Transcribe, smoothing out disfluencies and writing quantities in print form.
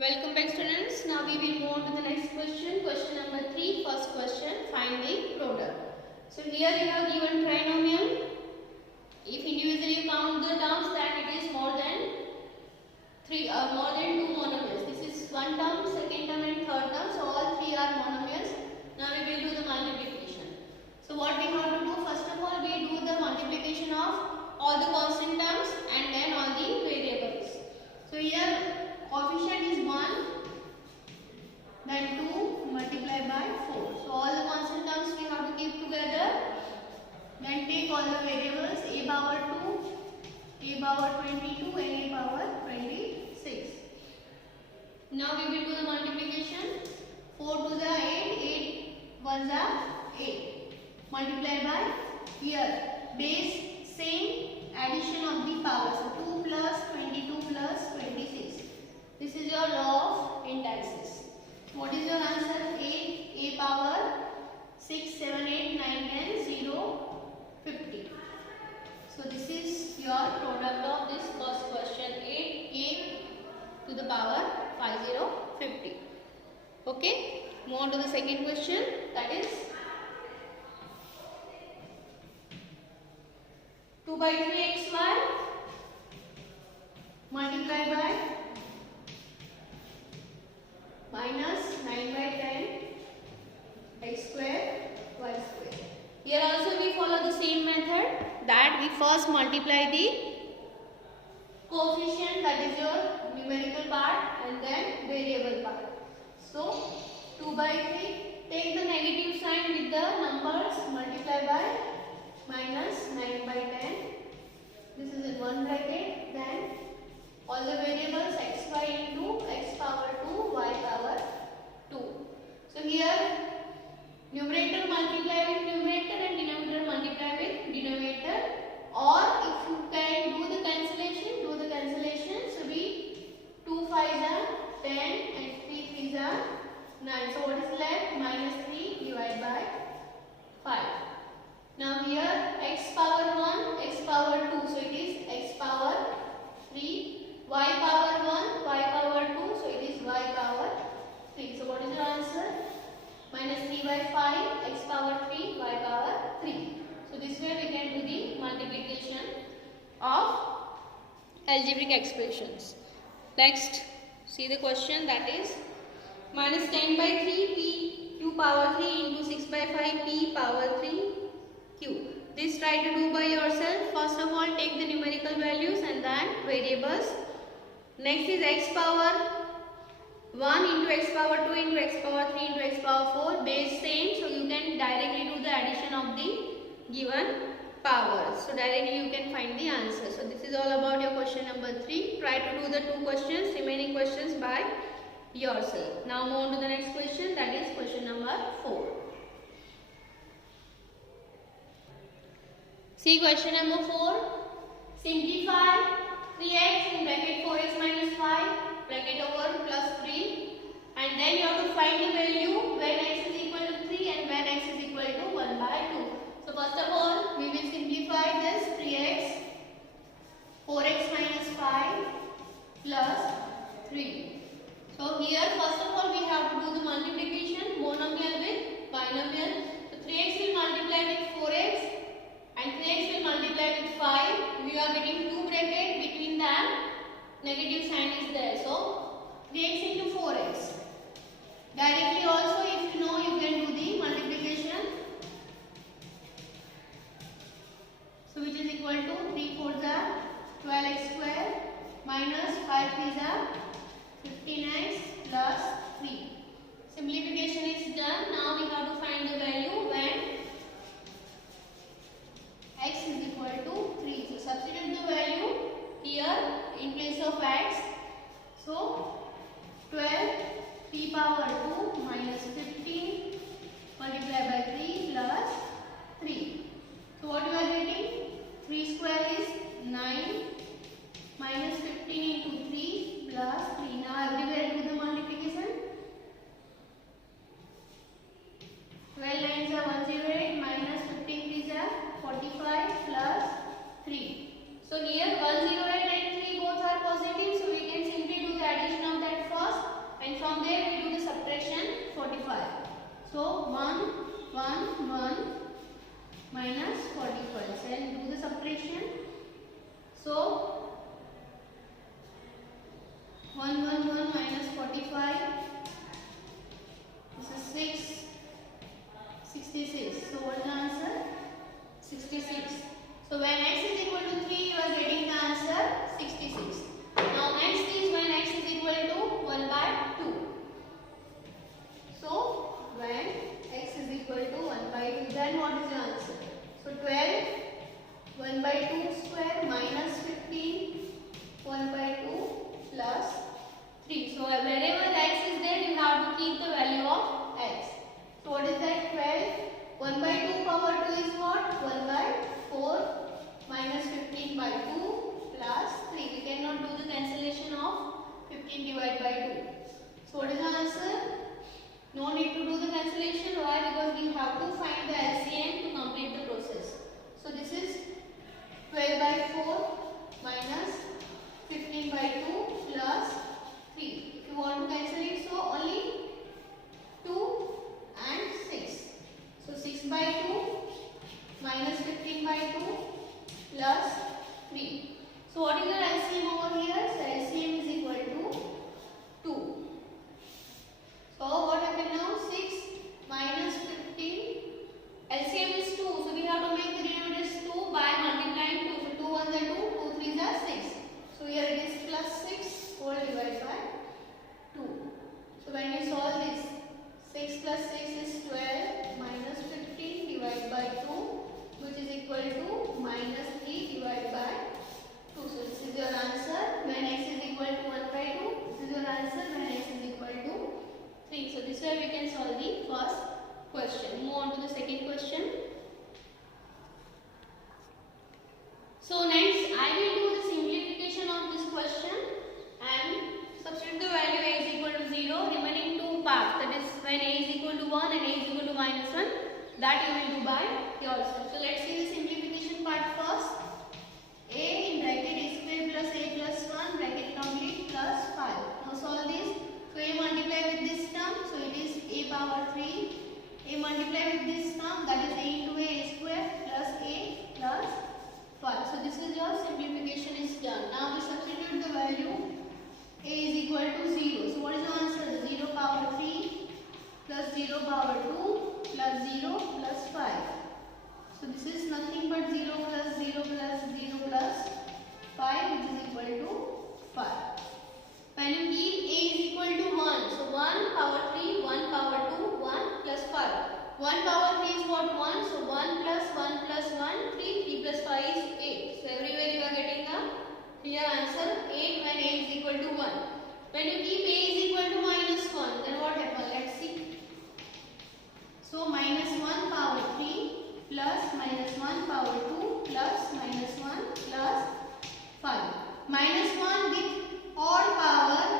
Welcome back students. Now we will move on to the next question. Question number 3. First question, find the product. So here you have given trinomial. If individually you count the terms, then it is more than 2 monomials. This is one term, second term and third term. So all 3 are monomials. Now we will do the multiplication. So what we have to do, first of all we do the multiplication of all the constant terms and then all the variables. So here coefficient is 1, then 2 multiplied by 4. So all the constant terms we have to keep together. Then take all the variables, a power 2, a power 22 and a power 26. Now we will do the multiplication. 4 to the 8, 8 1 the 8. Multiplied by here. Base same, addition of the power. So 2 plus 22 plus 26. This is your law of indices. What is your answer? 8, a power 6, 7, 8, 9, 10, 0, 50. So this is your product of this first question. 8a to the power 50, 50. Okay. Move on to the second question. That is 2 by 3xy multiplied by minus 9 by 10 x square y square. Here also we follow the same method, that we first multiply the coefficient, that is your numerical part, and then variable part. So 2 by 3, take the negative sign with the numbers, multiply by minus 9 by 10. This is in one bracket. Then all the variables xy into x power 2, y power 2. So here numerator multiply with numerator and denominator multiply with denominator, or if you can do the cancellation, do the cancellation. So we 2 5s are 10 and 3 3s are 9. So what is left? Minus 3 divided by 5. Now here x power 1, x power 2. So it is x power 3. Y power 1, y power 2, so it is y power 3. So what is your answer? Minus 3 by 5, x power 3, y power 3. So this way we can do the multiplication of algebraic expressions. Next, see the question, that is minus 10 by 3 p q power 3 into 6 by 5 p power 3 q. This try to do by yourself. First of all take the numerical values and then variables. Next is x power 1 into x power 2 into x power 3 into x power 4. Base same, so you can directly do the addition of the given powers. So directly you can find the answer. So this is all about your question number 3. Try to do the 2 questions, remaining questions by yourself. Now move on to the next question, that is question number 4. See question number 4. Simplify 3x in bracket 4x minus 5 bracket over plus 3, and then you have to find the value when x is equal to 3 and when x is equal to 1 by 2. So first of all we will simplify this 3x 4x minus 5 plus 3. So here first of all we have to do the multiplication, monomial with binomial. So 3x will multiply with 4x and 3x will multiply with 5. We are getting 2 bracket, between them negative sign is there. So 3x into 4x. Directly also if you know you can do the multiplication. So which is equal to 3 4s are 12x square minus 5 3s are 15x plus 3. Simplification is done. Now we have to find the value when x is equal to 3. So substitute the value here in place of x. So 1 minus 45. This is 6. 66. So what is the answer? 66. So when x is equal to 3, you are getting the answer 66. Now next is when x is equal to 1 by 2. So when x is equal to 1 by 2, then what is the answer? So 12, 1 by 2 square minus 15, 1 by 2 plus 3. So wherever x is there, you have to keep the value of x. So what is that? 12, 1 by 2 power 2 is what? 1 by 4 minus 15 by 2 plus 3. We cannot do the cancellation of 15 divided by 2. So what is the answer? No need to do the cancellation. Why? Because we have to find the LCM to complete the process. So this is 12 by 4 minus 15 by 2 plus 3. If you want to cancel it, so only 2 and 6. So 6 by 2 minus 15 by 2 plus 3. So what is your LCM over here? So LCM is equal to 2. So what happened now? 6 minus 15. LCM is 2. So we have to make the denominators 2 by multiplying 2. So 2 1s are 2, 2 3s are 6. So here it is plus 6 whole divided by 2. So when you solve this, 6 plus 6 is 12 minus 15 divided by 2, which is equal to minus 3 divided by 2. So this is your answer when x is equal to 1 by 2. This is your answer when x is equal to 3. So this way we can solve the first question. Move on to the second question. So next I will do the simplification of this question and substitute the value a is equal to 0, remaining two parts, that is when a is equal to 1 and a is equal to minus 1, that you will do by yourself. So let's see the simplification part first. A in bracket a square plus a plus 1 bracket complete plus 5. Now solve this. So a multiply with this term, so it is a power 3. A multiply with this term, that is a into a square plus a plus 5. So this is your simplification is done. Now we substitute the value a is equal to 0. So what is the answer? 0 power 3 plus 0 power 2 plus 0 plus 5. So this is nothing but 0 plus 0 plus 0 plus 5, which is equal to 5. When you keep a is equal to 1, so 1 power 3, 1 power 2, 1 plus 5. 1 power 3 is what? 1. So 1 plus 1 plus 1, 3, 3 plus 5 is 8. So everywhere you are getting the clear answer 8 when a is equal to 1. When you keep a is equal to minus 1, then what happens? Let's see. So minus 1 power 3 plus minus 1 power 2 plus minus 1 plus 5. Minus 1 with odd power